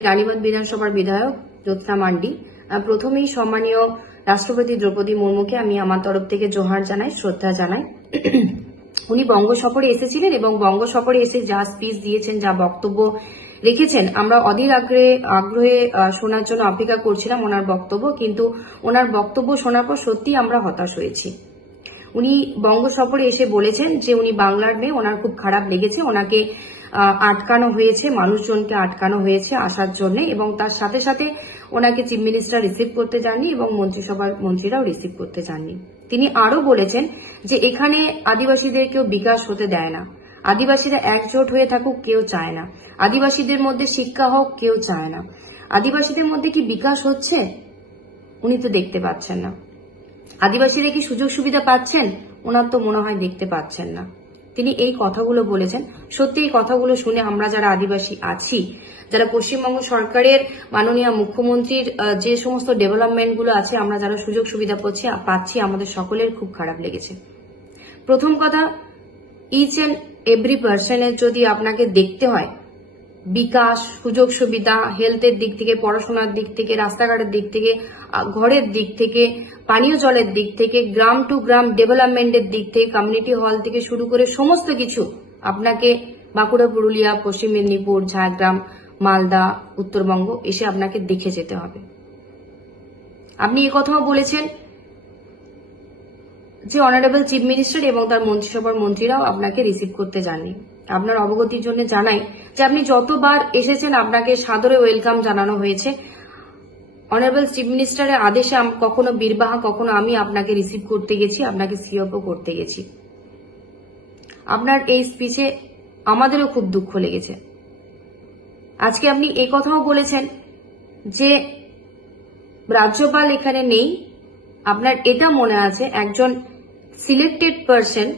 রানীবাঁধ বিধানসভার বিধায়ক জ্যোৎস্না মান্ডি। প্রথমেই সম্মানীয় রাষ্ট্রপতি দ্রৌপদী মুর্মুকে আমি আমার তরফ থেকে জোহার জানাই, শ্রদ্ধা জানাই। উনি বঙ্গ সফরে এসেছিলেন এবং বঙ্গ সফরে এসে যা স্পিচ দিয়েছেন, যা বক্তব্য রেখেছেন, আমরা অধীর আগ্রহে শোনার জন্য অপেক্ষা করছিলাম ওনার বক্তব্য। কিন্তু ওনার বক্তব্য শোনার পর সত্যি আমরা হতাশ হয়েছি। উনি বঙ্গ সফরে এসে বলেছেন যে উনি বাংলার মেয়ে, ওনার খুব খারাপ লেগেছে, ওনাকে আটকানো হয়েছে, মানুষজনকে আটকানো হয়েছে আসার জন্য, এবং তার সাথে সাথে ওনাকে চিফ মিনিস্টার রিসিভ করতে যাননি এবং মন্ত্রিসভার মন্ত্রীরাও রিসিভ করতে যাননি। তিনি আরো বলেছেন যে এখানে আদিবাসীদের কেউ বিকাশ হতে দেয় না, আদিবাসীরা একজোট হয়ে থাকুক কেউ চায় না, আদিবাসীদের মধ্যে শিক্ষা হোক কেউ চায় না। আদিবাসীদের মধ্যে কি বিকাশ হচ্ছে? উনি তো দেখতে পাচ্ছেন না। আদিবাসীরা কি সুযোগ সুবিধা পাচ্ছেন? ওনার তো মনে হয় দেখতে পাচ্ছেন না। তিনি এই কথাগুলো বলেছেন। সত্যি এই কথাগুলো শুনে আমরা যারা আদিবাসী আছি, যারা পশ্চিমবঙ্গ সরকারের মাননীয় মুখ্যমন্ত্রীর যে সমস্ত ডেভেলপমেন্টগুলো আছে, আমরা যারা সুযোগ সুবিধা পাচ্ছি, আমাদের সকলের খুব খারাপ লেগেছে। প্রথম কথা, ইচ এন্ড এভরি পার্সনের যদি আপনাকে দেখতে হয় বিকাশ, সুযোগ সুবিধা, হেলথের দিক থেকে, পড়াশোনার দিক থেকে, রাস্তাঘাটের দিক থেকে, ঘরের দিক থেকে, পানীয় জলের দিক থেকে, গ্রাম টু গ্রাম ডেভেলপমেন্টের দিক থেকে, কমিউনিটি হল থেকে শুরু করে সমস্ত কিছু আপনাকে বাঁকুড়া, পুরুলিয়া, পশ্চিম মেদিনীপুর, ঝাড়গ্রাম, মালদা, উত্তরবঙ্গ এসে আপনাকে দেখে যেতে হবে। আপনি এ কথাও বলেছেন যে অনারেবল চিফ মিনিস্টার এবং তার মন্ত্রিসভার মন্ত্রীরাও আপনাকে রিসিভ করতে যাননি। আপনার অবগতির জন্য জানাই যে আপনি যতবার এসেছেন আপনাকে সাদরে ওয়েলকাম জানানো হয়েছে। অনারেবল চিফ মিনিস্টারের আদেশে কখনো বীরবাহা, কখনো আমি আপনাকে রিসিভ করতে গেছি, আপনাকে সিওপও করতে গেছি। আপনার এই স্পিচে আমাদেরও খুব দুঃখ লেগেছে। আজকে আপনি এই কথাও বলেছেন যে রাজ্যপাল এখানে নেই। আপনার এটা মনে আছে একজন সিলেক্টেড পার্সন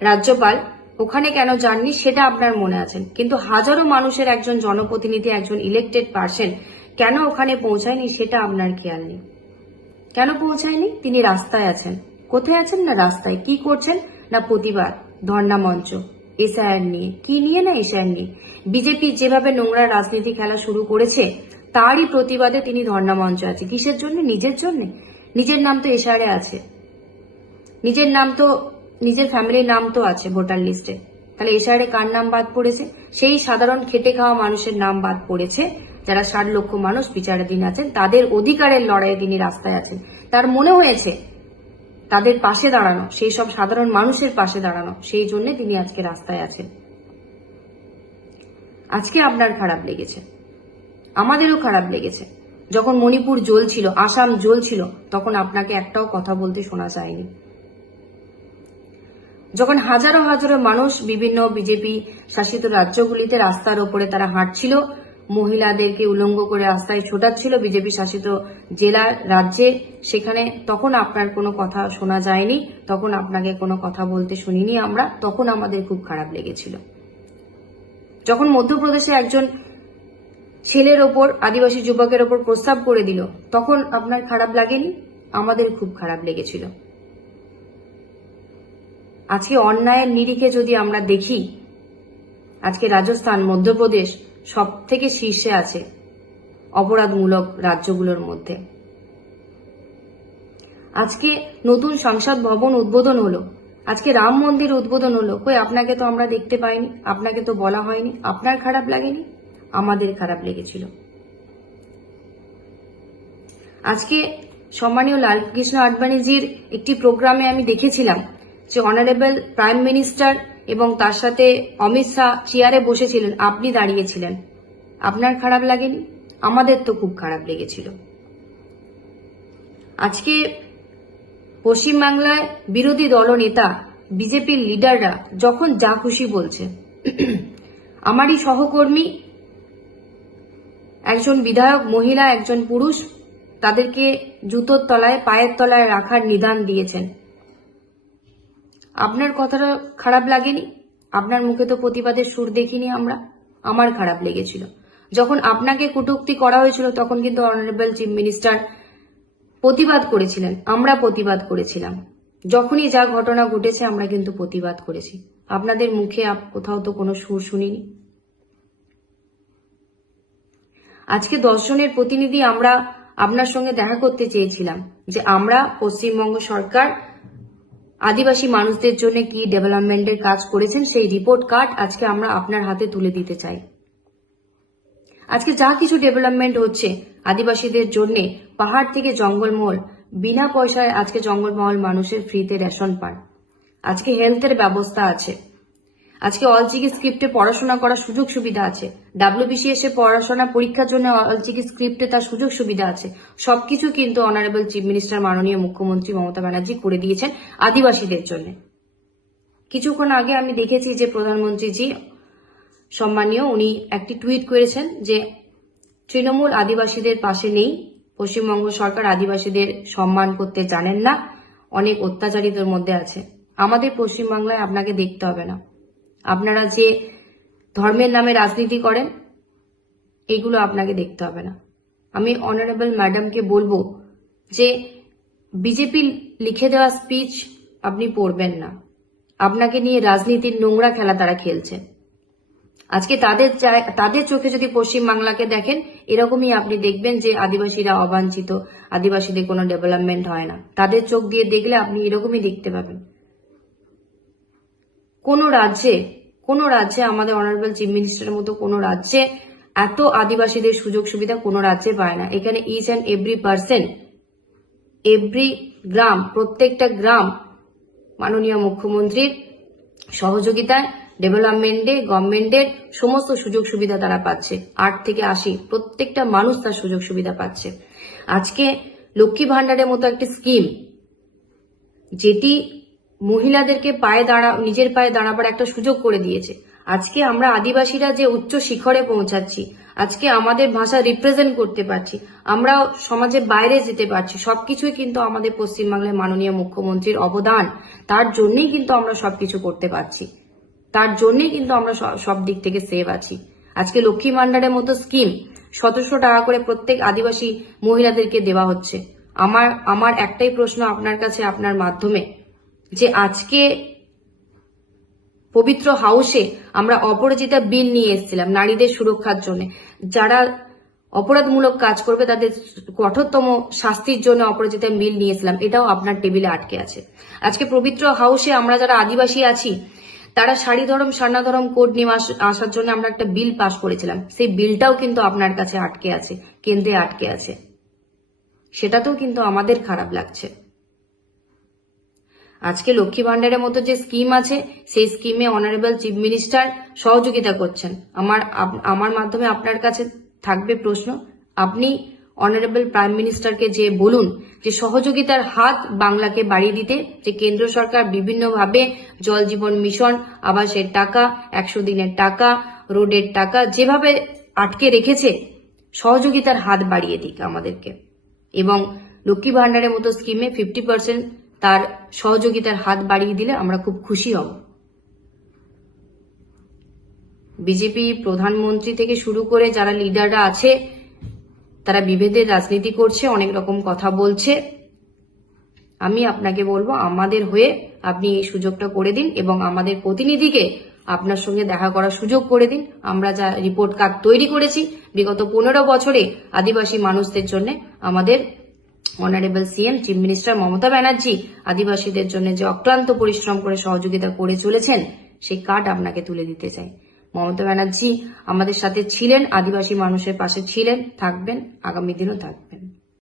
রাজ্যপাল ওখানে কেন যাননি সেটা আপনার মনে আছে, কিন্তু হাজারো মানুষের একজন জনপ্রতিনিধি, একজন ইলেক্টেড পার্সন কেন ওখানে পৌঁছায়নি সেটা আপনার খেয়াল নেই। কেন পৌঁছায়নি? তিনি রাস্তায় আছেন। কোথায় আছেন? না রাস্তায়। কি করছেন? না প্রতিবাদ, ধর্ণা মঞ্চ, এসআইআর নিয়ে। কি নিয়ে? না এসআইআর নিয়ে। বিজেপি যেভাবে নোংরা রাজনীতি খেলা শুরু করেছে তারই প্রতিবাদে তিনি ধর্ণা মঞ্চ আছে। কিসের জন্য? নিজের জন্য। নিজের নাম তো এসআইআরে আছে, নিজের নাম তো, নিজের ফ্যামিলির নাম তো আছে ভোটার লিস্টে। তাহলে এসআইআরে কার নাম বাদ পড়েছে? সেই সাধারণ খেটে খাওয়া মানুষের নাম বাদ পড়েছে, যারা 60 লক্ষ মানুষ বিচারাধীন আছেন, তাদের অধিকারের লড়াইয়ে তিনি রাস্তায় আছেন। তার মনে হয়েছে তাদের পাশে দাঁড়ানো, সেই সব সাধারণ মানুষের পাশে দাঁড়ানো, সেই জন্য তিনি আজকে রাস্তায় আছেন। আজকে আপনার খারাপ লেগেছে, আমাদেরও খারাপ লেগেছে। যখন মণিপুর জ্বলছিল, আসাম জ্বলছিল, তখন আপনাকে একটাও কথা বলতে শোনা যায়নি। যখন হাজারো হাজারো মানুষ বিভিন্ন বিজেপি শাসিত রাজ্যগুলিতে রাস্তার ওপরে তারা হাঁটছিল, মহিলাদেরকে উলঙ্গ করে রাস্তায় ছোটাচ্ছিল বিজেপি শাসিত জেলা রাজ্যে, সেখানে তখন আপনার কোনো কথা শোনা যায়নি, তখন আপনাকে কোনো কথা বলতে শুনিনি আমরা, তখন আমাদের খুব খারাপ লেগেছিল। যখন মধ্যপ্রদেশে একজন ছেলের ওপর, আদিবাসী যুবকের ওপর প্রস্তাব করে দিল, তখন আপনার খারাপ লাগেনি? আমাদের খুব খারাপ লেগেছিল। আজকে অন্যায়ের নিরিখে যদি আমরা দেখি, আজকে রাজস্থান, মধ্যপ্রদেশ সব থেকে শীর্ষে আছে অপরাধমূলক রাজ্যগুলোর মধ্যে। আজকে নতুন সংসদ ভবন উদ্বোধন হলো, আজকে রাম মন্দির উদ্বোধন হলো, কই আপনাকে তো আমরা দেখতে পাইনি, আপনাকে তো বলা হয়নি। আপনার খারাপ লাগেনি? আমাদের খারাপ লেগেছিল। আজকে সম্মানীয় লালকৃষ্ণ আডবাণীজির একটি প্রোগ্রামে আমি দেখেছিলাম যে অনারেবল প্রাইম মিনিস্টার এবং তার সাথে অমিত শাহ চেয়ারে বসেছিলেন, আপনি দাঁড়িয়েছিলেন। আপনার খারাপ লাগেনি? আমাদের তো খুব খারাপ লেগেছিল। আজকে পশ্চিমবাংলায় বিরোধী দলনেতা, বিজেপির লিডাররা যখন যা খুশি বলছে, আমারই সহকর্মী একজন বিধায়ক মহিলা, একজন পুরুষ, তাদেরকে জুতোর তলায়, পায়ের তলায় রাখার নিদান দিয়েছেন। আপনার কথাটা খারাপ লাগেনি? আপনার মুখে তো প্রতিবাদের সুর দেখিনি আমরা। আমার খারাপ লেগেছিল। যখন আপনাকে কটূক্তি করা হয়েছিল তখন কিন্তু অনারেবল চিফ মিনিস্টার প্রতিবাদ করেছিলেন, আমরা প্রতিবাদ করেছিলাম। যখনই যা ঘটনা ঘটেছে আমরা কিন্তু প্রতিবাদ করেছি। আপনাদের মুখে কোথাও তো কোনো সুর শুনিনি। আজকে 10 জনের প্রতিনিধি আমরা আপনার সঙ্গে দেখা করতে চেয়েছিলাম যে আমরা পশ্চিমবঙ্গ সরকার আদিবাসী মানুষদের জন্য কি ডেভেলপমেন্টের কাজ করেছেন সেই রিপোর্ট কার্ড আজকে আমরা আপনার হাতে তুলে দিতে চাই। আজকে যা কিছু ডেভেলপমেন্ট হচ্ছে আদিবাসীদের জন্য, পাহাড় থেকে জঙ্গলমহল, বিনা পয়সায় আজকে জঙ্গলমহল মানুষের ফ্রিতে রেশন পায়, আজকে হেলথের ব্যবস্থা আছে, আজকে অলচিকি স্ক্রিপ্টে পড়াশোনা করার সুযোগ সুবিধা আছে, WBCS এ পড়াশোনা পরীক্ষার জন্য অলচিকি স্ক্রিপ্টে তার সুযোগ সুবিধা আছে। সবকিছু কিন্তু অনারেবল চিফ মিনিস্টার মাননীয় মুখ্যমন্ত্রী মমতা ব্যানার্জি করে দিয়েছেন আদিবাসীদের জন্য। কিছুক্ষণ আগে আমি দেখেছি যে প্রধানমন্ত্রীজি সম্মানীয় উনি একটি টুইট করেছেন যে তৃণমূল আদিবাসীদের পাশে নেই, পশ্চিমবঙ্গ সরকার আদিবাসীদের সম্মান করতে জানেন না, অনেক অত্যাচারিতের মধ্যে আছে। আমাদের পশ্চিমবাংলায় আপনাকে দেখতে হবে না, আপনারা যে ধর্মের নামে রাজনীতি করেন এইগুলো আপনাকে দেখতে হবে না। আমি অনারেবল ম্যাডামকে বলবো যে বিজেপি লিখে দেওয়া স্পিচ আপনি পড়বেন না, আপনাকে নিয়ে রাজনীতির নোংরা খেলা তারা খেলছে। আজকে তাদের চোখে যদি পশ্চিমবাংলাকে দেখেন এরকমই আপনি দেখবেন যে আদিবাসীরা অবাঞ্ছিত, আদিবাসীদের কোনো ডেভেলপমেন্ট হয় না। তাদের চোখ দিয়ে দেখলে আপনি এরকমই দেখতে পাবেন। কোন রাজ্যে আমাদের অনারেবল চিফ মিনিস্টারের মতো কোন রাজ্যে এত আদিবাসীদের সুযোগ সুবিধা কোনো রাজ্যে পায় না। এখানে each and every person, every গ্রাম, প্রত্যেকটা গ্রাম মাননীয় মুখ্যমন্ত্রীর সহযোগিতায় ডেভেলপমেন্টে গভর্নমেন্টের সমস্ত সুযোগ সুবিধা তারা পাচ্ছে। 8 থেকে 80 প্রত্যেকটা মানুষ তার সুযোগ সুবিধা পাচ্ছে। আজকে লক্ষ্মী ভান্ডারের মতো একটি স্কিম যেটি মহিলাদেরকে নিজের পায়ে দাঁড়াবার একটা সুযোগ করে দিয়েছে। আজকে আমরা আদিবাসীরা যে উচ্চ শিখরে পৌঁছাচ্ছি, আজকে আমাদের ভাষা রিপ্রেজেন্ট করতে পারছি, আমরা সমাজের বাইরে যেতে পারছি, সবকিছুই কিন্তু আমাদের পশ্চিমবাংলার মাননীয় মুখ্যমন্ত্রীর অবদান। তার জন্যই কিন্তু আমরা সবকিছু করতে পারছি, তার জন্যই কিন্তু আমরা সব দিক থেকে সেভ আছি। আজকে লক্ষ্মী ভান্ডারের মতো স্কিম 1700 টাকা করে প্রত্যেক আদিবাসী মহিলাদেরকে দেওয়া হচ্ছে। আমার একটাই প্রশ্ন আপনার কাছে, আপনার মাধ্যমে, যে আজকে পবিত্র হাউসে আমরা অপরাজিতা বিল নিয়ে এসেছিলাম নারীদের সুরক্ষার জন্য। যারা অপরাধমূলক কাজ করবে তাদের কঠোরতম শাস্তির জন্য অপরাজিতা বিল নিয়েছিলাম, এটাও আপনার টেবিলে আটকে আছে। আজকে পবিত্র হাউসে আমরা যারা আদিবাসী আছি তারা সারিধরম সারনাধরম কোড নিয়ে আসার জন্য আমরা একটা বিল পাশ করেছিলাম, সেই বিলটাও কিন্তু আপনার কাছে আটকে আছে, কেন্দ্রে আটকে আছে। সেটাতেও কিন্তু আমাদের খারাপ লাগছে। আজকে লক্ষ্মী ভান্ডারের মতো যে স্কিম আছে সেই স্কিমে অনারেবল চিফ মিনিস্টার সহযোগিতা করছেন। আমার মাধ্যমে আপনার কাছে থাকবে প্রশ্ন, আপনি অনারেবল প্রাইম মিনিস্টারকে যে বলুন যে সহযোগিতার হাত বাংলাকে বাড়িয়ে দিতে, যে কেন্দ্র সরকার বিভিন্নভাবে জল জীবন মিশন, আবাসের টাকা, 100 দিনের টাকা, রোডের টাকা যেভাবে আটকে রেখেছে, সহযোগিতার হাত বাড়িয়ে দিক আমাদেরকে। এবং লক্ষ্মী ভান্ডারের মতো স্কিমে 50% তার সহযোগিতার হাত বাড়িয়ে দিলে আমরা খুব খুশি হব। বিজেপি প্রধানমন্ত্রী থেকে শুরু করে যারা লিডাররা আছে তারা বিভেদের রাজনীতি করছে, অনেক রকম কথা বলছে। আমি আপনাকে বলবো আমাদের হয়ে আপনি এই সুযোগটা করে দিন এবং আমাদের প্রতিনিধিকে আপনার সঙ্গে দেখা করার সুযোগ করে দিন। আমরা যা রিপোর্ট কার্ড তৈরি করেছি বিগত 15 বছরে আদিবাসী মানুষদের জন্য আমাদের honourable CM chief minister Mamata Banerjee আদিবাসীদের জন্য যে অক্লান্ত পরিশ্রম করে সহযোগিতা করে চলেছেন সেই কার্ড আপনাকে তুলে দিতে চাই। মমতা ব্যানার্জি আমাদের সাথে ছিলেন, আদিবাসী মানুষের পাশে ছিলেন, থাকবেন, আগামী দিনও থাকবেন।